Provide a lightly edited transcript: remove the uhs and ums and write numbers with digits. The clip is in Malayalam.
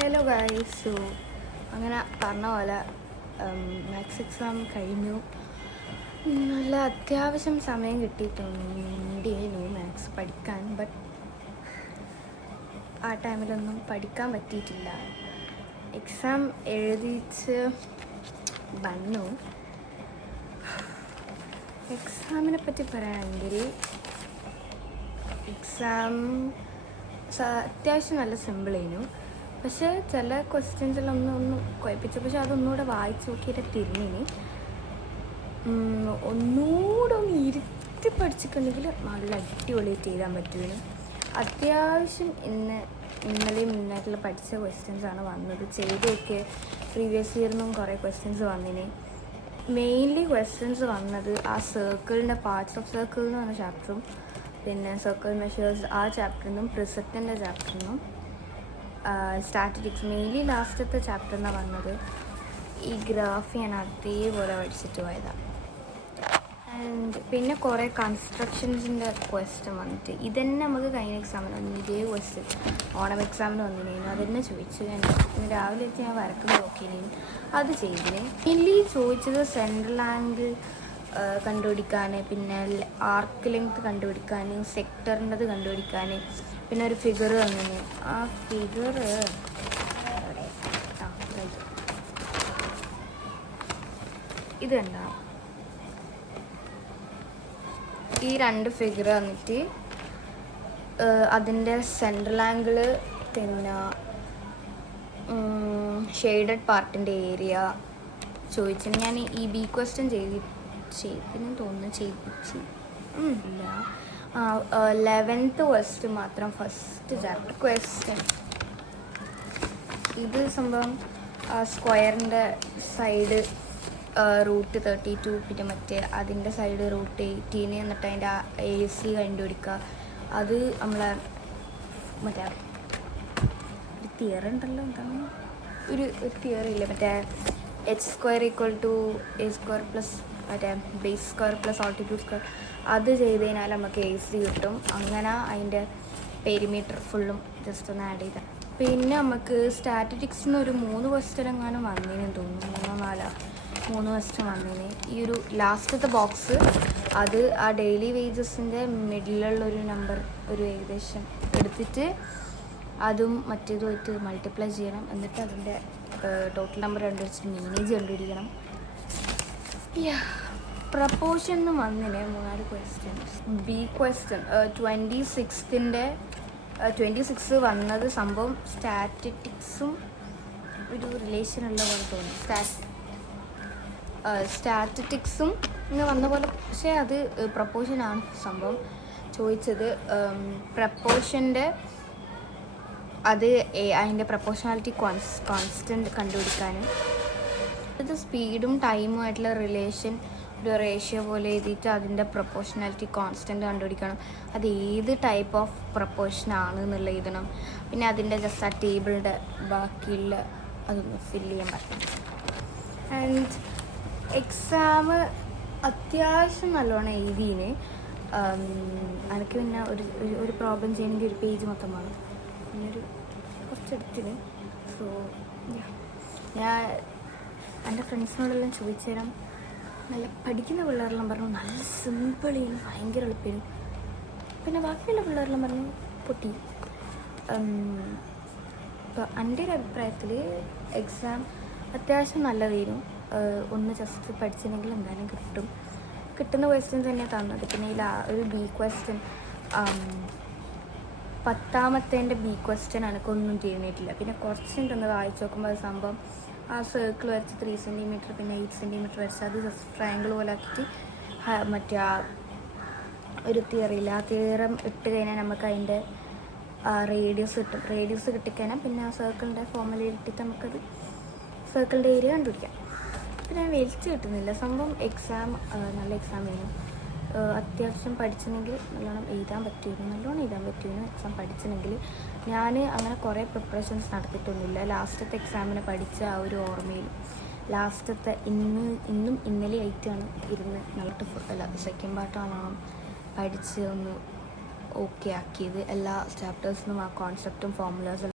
Hello guys. അങ്ങനെ പറഞ്ഞ പോലെ മാത്സ് എക്സാം കഴിഞ്ഞു. നല്ല അത്യാവശ്യം സമയം കിട്ടിയിട്ടുണ്ടേനു മാത്സ് പഠിക്കാൻ. ബട്ട് ആ ടൈമിലൊന്നും പഠിക്കാൻ പറ്റിയിട്ടില്ല. എക്സാം എഴുതിച്ച് വന്നു. എക്സാമിനെ പറ്റി പറയുകയാണെങ്കിൽ എക്സാം അത്യാവശ്യം നല്ല സിമ്പിളേനു. പക്ഷേ ചില ക്വസ്റ്റ്യൻസിലൊന്നും കുഴപ്പിച്ചു. പക്ഷെ അതൊന്നുകൂടെ വായിച്ച് നോക്കിയിട്ട് തിരിഞ്ഞിന് ഒന്നുകൂടെ ഇരുത്തി പഠിച്ചിട്ടുണ്ടെങ്കിൽ നല്ല അടിപൊളിയായിട്ട് എഴുതാൻ പറ്റുമെന്ന്. അത്യാവശ്യം ഇന്നലെയും മുന്നായിട്ടുള്ള പഠിച്ച ക്വസ്റ്റ്യൻസാണ് വന്നത്. ചെയ്തൊക്കെ പ്രീവിയസ് ഇയറിനും കുറേ ക്വസ്റ്റ്യൻസ് വന്നിന്. മെയിൻലി ക്വസ്റ്റ്യൻസ് വന്നത് ആ സർക്കിളിൻ്റെ പാർട്സ് ഓഫ് സർക്കിൾ എന്ന് പറഞ്ഞ ചാപ്റ്ററും പിന്നെ സർക്കിൾ മെഷേഴ്സ് ആ ചാപ്റ്ററിൽ നിന്നും പ്രിസെപ്റ്റിൻ്റെ ചാപ്റ്ററിൽ നിന്നും സ്റ്റാറ്റിസ്റ്റിക്സ് മെയിൻലി ലാസ്റ്റത്തെ ചാപ്റ്റർ എന്നാണ് വന്നത്. ഈ ഗ്രാഫ് ഞാൻ അതേപോലെ പഠിച്ചിട്ട് പോയതാണ്. ആൻഡ് പിന്നെ കുറേ കൺസ്ട്രക്ഷൻസിൻ്റെ ക്വസ്റ്റ്യൻ വന്നിട്ട് ഇതന്നെ നമുക്ക് കഴിഞ്ഞ എക്സാമിന് വന്നു. ഇതേ ക്വസ്റ്റ്യൻ ഓണം എക്സാമിന് വന്നിരുന്നു. അതെന്നെ ചോദിച്ചു. ഇന്ന് രാവിലെ എത്തി ഞാൻ വരക്ക് നോക്കിയിരുന്നു. അത് ചെയ്തിന്. മെയിൻലി ചോദിച്ചത് സെൻട്രൽ ആംഗിൾ കണ്ടുപിടിക്കാൻ, പിന്നെ ആർക്ക് ലെങ്ത് കണ്ടുപിടിക്കാൻ, സെക്ടറിൻ്റെത് കണ്ടുപിടിക്കാൻ, പിന്നെ ഒരു ഫിഗർ അങ്ങനെ. ആ ഫിഗർ ഇത് കണ്ട. ഈ രണ്ട് ഫിഗർ വന്നിട്ട് അതിൻ്റെ സെൻട്രൽ ആംഗിള്, പിന്നെ ഷെയ്ഡഡ് പാർട്ടിൻ്റെ ഏരിയ ചോദിച്ചു. ഞാൻ ഈ ബി ക്വസ്റ്റ്യൻ ചെയ്തിന് തോന്നുന്നു. ചെയ്യിപ്പിച്ച് ഇല്ല. 11th ക്വസ്റ്റ്യൻ മാത്രം ഫസ്റ്റ് ചാപ്റ്റർ ക്വസ്റ്റ്യൻ. ഇത് സംഭവം സ്ക്വയറിൻ്റെ സൈഡ് √32, പിന്നെ മറ്റേ അതിൻ്റെ സൈഡ് √18, എന്നിട്ട് അതിൻ്റെ AC കണ്ടുപിടിക്കുക. അത് നമ്മളെ മറ്റേ ഒരു തിയറി ഉണ്ടല്ലോ, എന്താണ് ഒരു തിയറി ഇല്ലേ, മറ്റേ h² = a² പ്ലസ് മറ്റേ base square plus altitude square. അത് ചെയ്ത് കഴിഞ്ഞാൽ നമുക്ക് AC കിട്ടും. അങ്ങനെ അതിൻ്റെ പെരിമീറ്റർ ഫുള്ളും ജസ്റ്റ് ഒന്ന് ആഡ് ചെയ്താൽ. പിന്നെ നമുക്ക് സ്റ്റാറ്റിസ്റ്റിക്സിന് ഒരു 3 ക്വസ്റ്റ്യൻ എങ്ങാനും വന്നതിന് തോന്നുന്നു. 3 ക്വസ്റ്റ്യൻ വന്നതിന്. ഈ ഒരു ലാസ്റ്റത്തെ ബോക്സ് അത് ആ ഡെയിലി വേജസിൻ്റെ മിഡിലുള്ളൊരു നമ്പർ ഒരു ഏകദേശം എടുത്തിട്ട് അതും മറ്റേതുമായിട്ട് മൾട്ടിപ്ലൈ ചെയ്യണം. എന്നിട്ട് അതിൻ്റെ ടോട്ടൽ നമ്പർ കണ്ടുപിടിച്ചിട്ട് മീനേജ് കണ്ടുപിടിക്കണം. പ്രപ്പോഷൻ വന്നിന് 4 ക്വസ്റ്റ്യൻസ്. ബി ക്വസ്റ്റ്യൻ 26 വന്നത് സംഭവം സ്റ്റാറ്റിസ്റ്റിക്സും ഒരു റിലേഷനുള്ള പോലെ തോന്നി. സ്റ്റാറ്റിസ്റ്റിക്സും ഇങ്ങനെ വന്ന പോലെ. പക്ഷേ അത് പ്രപ്പോഷനാണ് സംഭവം ചോദിച്ചത്. പ്രപ്പോഷൻ്റെ അത് അതിൻ്റെ പ്രപ്പോഷണാലിറ്റി കോൺസ്റ്റൻറ്റ് കണ്ടുപിടിക്കാനും, ഇത് സ്പീഡും ടൈമുമായിട്ടുള്ള റിലേഷൻ ഒരു റേഷ്യോ പോലെ എഴുതിയിട്ട് അതിൻ്റെ പ്രപ്പോഷണാലിറ്റി കോൺസ്റ്റൻറ്റ് കണ്ടുപിടിക്കണം. അത് ഏത് ടൈപ്പ് ഓഫ് പ്രപ്പോഷനാണ് എന്നുള്ള എഴുതണം. പിന്നെ അതിൻ്റെ ജസ്റ്റ് ആ ടേബിളിൻ്റെ ബാക്കിയുള്ള അതൊന്ന് ഫില്ല് ചെയ്യാൻ പറ്റും. ആൻഡ് എക്സാം അത്യാവശ്യം നല്ലോണം എഴുതിന്. എനിക്ക് പിന്നെ ഒരു പ്രോബ്ലം ചെയ്യണമെങ്കിൽ ഒരു പേജ് മൊത്തം വേണം. പിന്നെ കുറച്ചെടുത്തിന്. സോ ഞാൻ എൻ്റെ ഫ്രണ്ട്സിനോടെല്ലാം ചോദിച്ചു തരാം. നല്ല പഠിക്കുന്ന പിള്ളേരെല്ലാം പറഞ്ഞു നല്ല സിമ്പിളേനും ഭയങ്കര എളുപ്പേനും. പിന്നെ ബാക്കിയുള്ള പിള്ളേരെല്ലാം പറഞ്ഞു പൊട്ടി. ഇപ്പോൾ എൻ്റെ ഒരു അഭിപ്രായത്തിൽ എക്സാം അത്യാവശ്യം നല്ലതായിരുന്നു. ഒന്ന് ജസ്റ്റ് പഠിച്ചിട്ടുണ്ടെങ്കിൽ എന്തായാലും കിട്ടുന്ന ക്വസ്റ്റ്യൻസ് തന്നെയാണ് തന്നത്. പിന്നെ ഒരു ബി ക്വസ്റ്റ്യൻ 10ാമത്തെ ബി ക്വസ്റ്റ്യൻ എനിക്കൊന്നും തീർന്നിട്ടില്ല. പിന്നെ കുറച്ചും തന്നെ വായിച്ച് നോക്കുമ്പോൾ അത് സംഭവം ആ സർക്കിൾ വരച്ച് 3 സെൻറ്റിമീറ്റർ പിന്നെ 8 സെൻറ്റിമീറ്റർ വരച്ച് അത് ജസ്റ്റ് ട്രയാങ്കിൾ പോലെ ആക്കിയിട്ട് മറ്റേ ആ ഒരു തിയറിയില്ല, ആ തിയറം ഇട്ട് കഴിഞ്ഞാൽ നമുക്ക് അതിൻ്റെ റേഡിയസ് കിട്ടും. റേഡിയസ് കിട്ടിക്കഴിഞ്ഞാൽ പിന്നെ ആ സർക്കിളിൻ്റെ ഫോർമുലയിൽ ഇട്ടിട്ട് നമുക്കത് സർക്കിളിൻ്റെ ഏരിയ കണ്ടുപിടിക്കാം. പിന്നെ ഞാൻ വലിച്ച് കിട്ടുന്നില്ല സംഭവം. എക്സാം നല്ല എക്സാമായിരുന്നു. അത്യാവശ്യം പഠിച്ചിട്ടുണ്ടെങ്കിൽ നല്ലോണം എഴുതാൻ പറ്റുമായിരുന്നു. എക്സാം പഠിച്ചിട്ടുണ്ടെങ്കിൽ ഞാൻ അങ്ങനെ കുറേ പ്രിപ്പറേഷൻസ് നടത്തിയിട്ടൊന്നുമില്ല. ലാസ്റ്റത്തെ എക്സാമിന് പഠിച്ച ആ ഒരു ഓർമ്മയിലും ലാസ്റ്റത്തെ ഇന്നും ഇന്നലെ ആയിട്ടാണ് ഇരുന്ന് നല്ല സെക്കൻഡ് പാർട്ടാണ് പഠിച്ച് ഒന്ന് ഓക്കെ ആക്കിയത്. എല്ലാ ചാപ്റ്റേഴ്സിനും ആ കോൺസെപ്റ്റും ഫോർമുലാസും